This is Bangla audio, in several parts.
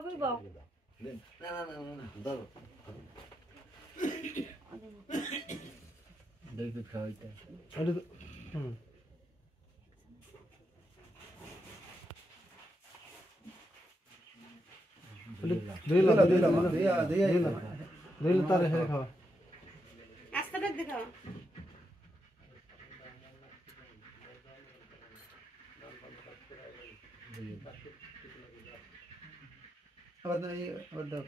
বুঝব না না না না ধরো দেখবি খাওয়াইতে দিলে তারে হেরে খাওয়া আস্তে দেখাও আবার আবার দাও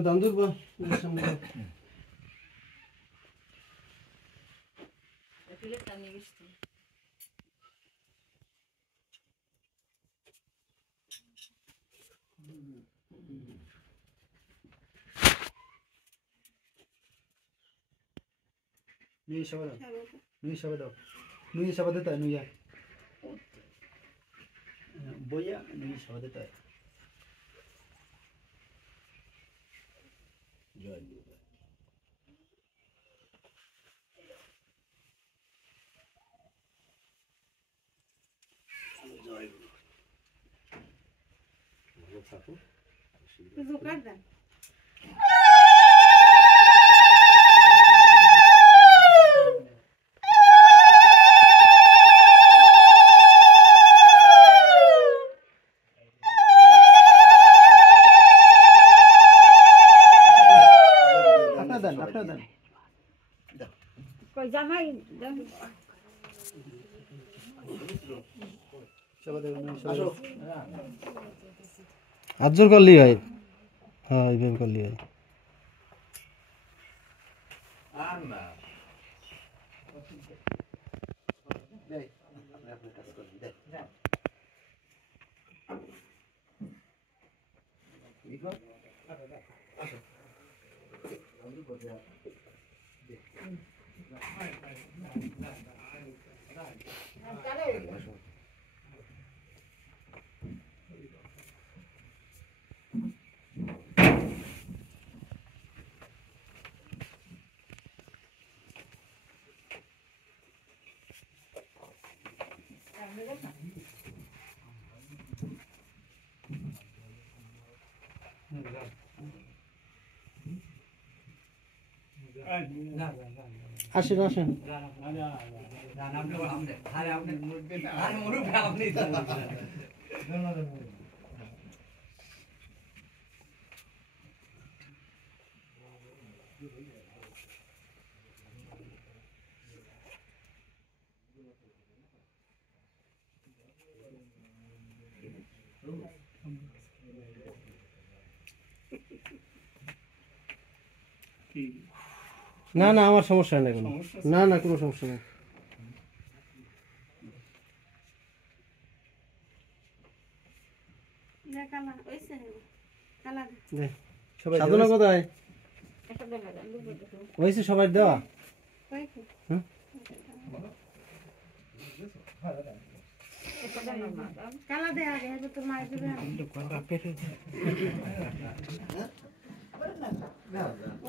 দাম দুর্বা সামনে নুই সবাই দাও নুই সবাই দাও নুই সবাই দিতে নুইয়া বইয়া নুই সবাই দিতে জয় গুরু জয় গুরু ভালো থাকো জোকার দেন আপনার দেন কই জামাই সবাই দেন আসো আজর করলি হয় হ্যাঁ এইভাবে করলি হয় আর না দেই আপনি আপনার কাজ করুন দেই ইকো আসো আমি বলছি আসেন আসেন না না আমার সমস্যা নেই কোনো না না কোনো সমস্যা নেই কালা ওইছে কালা সাধনা কোথায় একটা দেখা যান হয়েছে সবাই দেওয়া কইছে হুম কালা দে আগে হবে তো মার দেবে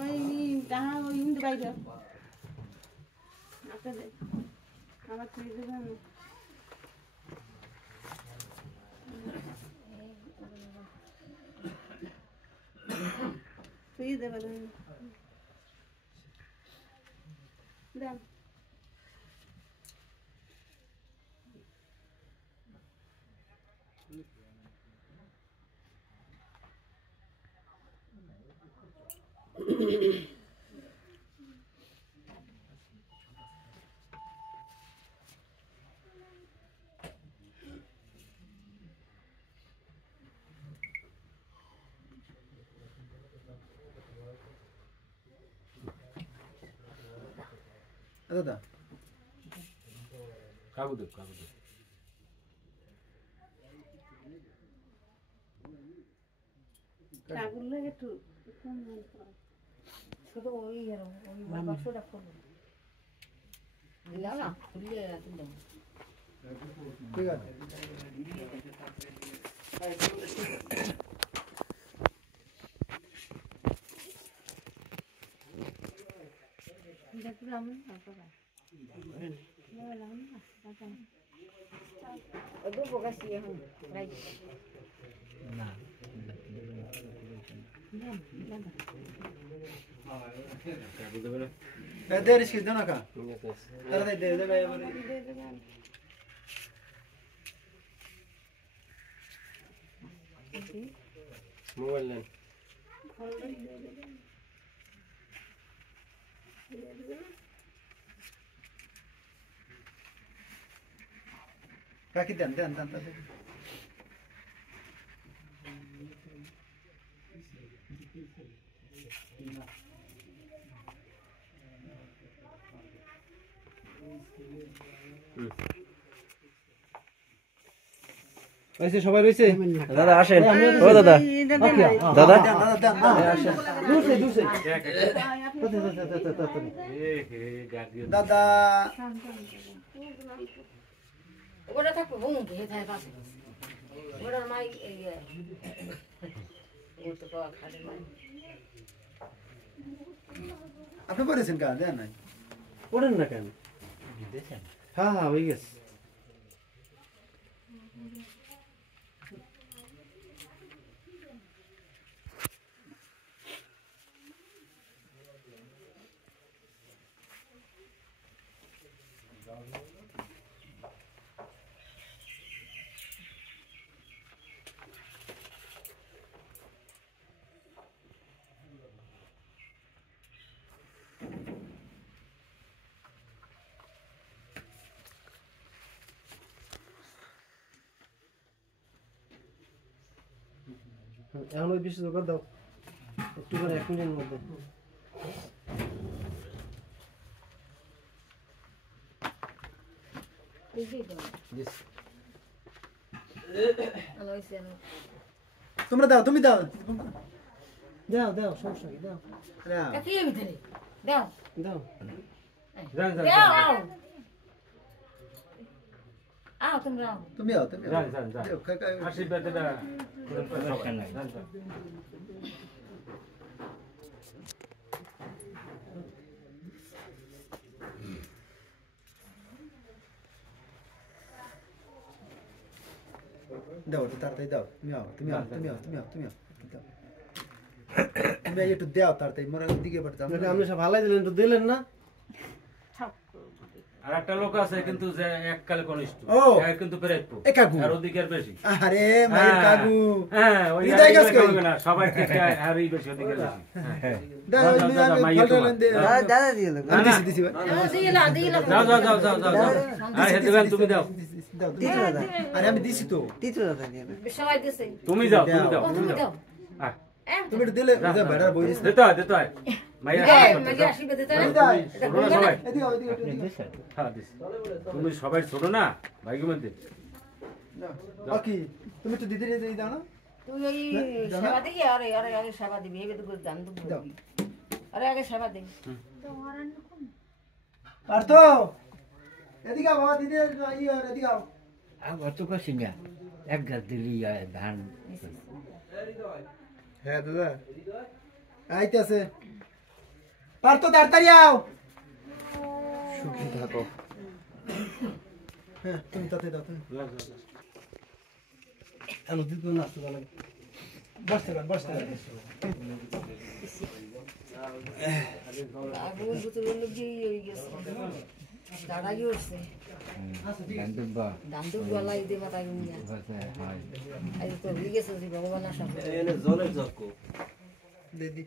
ওই তাহা ওই ইন্দু বাইরে আপনাদের আমার ছেড়ে দেবেন তুই দেবেন দেন দাদা কাগজ কাগুল লাগে একটু কম শুধু ওই বাক্সটা করবো না খুললে ঠিক আছে দেখলাম না বাবা দেখলাম না দাদা ওদের বকাছি এখন রাইট না দে রিস্কি দে না কা তারা দে দে ভাই মোবাইল নেন কাকি দেন দেন দেন আইছে সবাই রইছে দাদা আসেন ও দাদা দাদা দাদা ওটা থাকবে হুমকি হে থাকে কাছে ওটার মাই ও তো পাওয়া খালি মাই আপনি বলেছেন কা দেন নাই পড়েন না কেন হ্যাঁ হ্যাঁ হয়ে গেছে এখন ওই বেশি জোগাড় দাও একটু করে 1 মিনিটের মধ্যে এই যে দাও আলো হইছে না তোমরা দাও তুমি দাও দাও দাও সমস্যা কি দাও কি এর ভিতরে দাও দাও দাও আও তোমরা তুমি আও তুমি আশীর্বাদ দাদা দাও তাড়াতাড়ি দাও তুমি আও তুমি আও তুমি আও তুমি আও তুমি আও দাও তুমি একটু দাও তাড়াতাড়ি মোরা দিকে বাট যাও আপনি সব ভালাই দিলেন তো দিলেন না আর একটা লোক আছে কিন্তু যে এককালে কনিষ্ঠ ও এর কিন্তু প্রাপ্য এ কাকু আর ওদিকের বেশি আরে মায়ের কাকু হ্যাঁ ওই হৃদয় কাজ কই না সবাই থেকে আরই বেশি ওদিকের বেশি হ্যাঁ দাও আমি ফলটা দে দাদা দিয়ে দাও আমি দিছি দিছি ভাই দিলা দিলা যাও যাও যাও যাও যাও আর হেতে দেন তুমি দাও দাও দিছো দাদা আরে আমি দিছি তো দিছো দাদা দিয়ে দাও সবাই দিছে তুমি যাও তুমি দাও তুমি দাও আহ তুমি তুমি একটু দিলে বেটার বই দিছি দিতে হয় দিতে হয় মাইয়া মাইয়া আসবে দিতে না ছোট না সবাই এদিকে আও এদিকে হ্যাঁ দিস তুমি সবাই ছোট না ভাইকে মধ্যে বাকি তুমি তো দিদি দিয়ে দাও না তুই ওই সেবা দিবি আরে আরে আগে সেবা দিবি এই তো জান তো দাও আরে আগে সেবা দিবি আর তো এদিকে আও দিদি এদিকে আও আর অত কষ্ট না এক গাছ দিলি ধান হ্যাঁ দাদা আইতাছে পার তো তাড়াতাড়ি আও সুখী থাকো হ্যাঁ তুমি তাতে দাও তুমি আমি দিতে না আসতে লাগে বসতে আগুন বুতলের লোক যে হয়ে গেছে দাঁড়াই উঠছে দাম তো গলাই দে মাথা গুনিয়া আজ তো হয়ে গেছে ভগবান আশা জলের জগ দিদি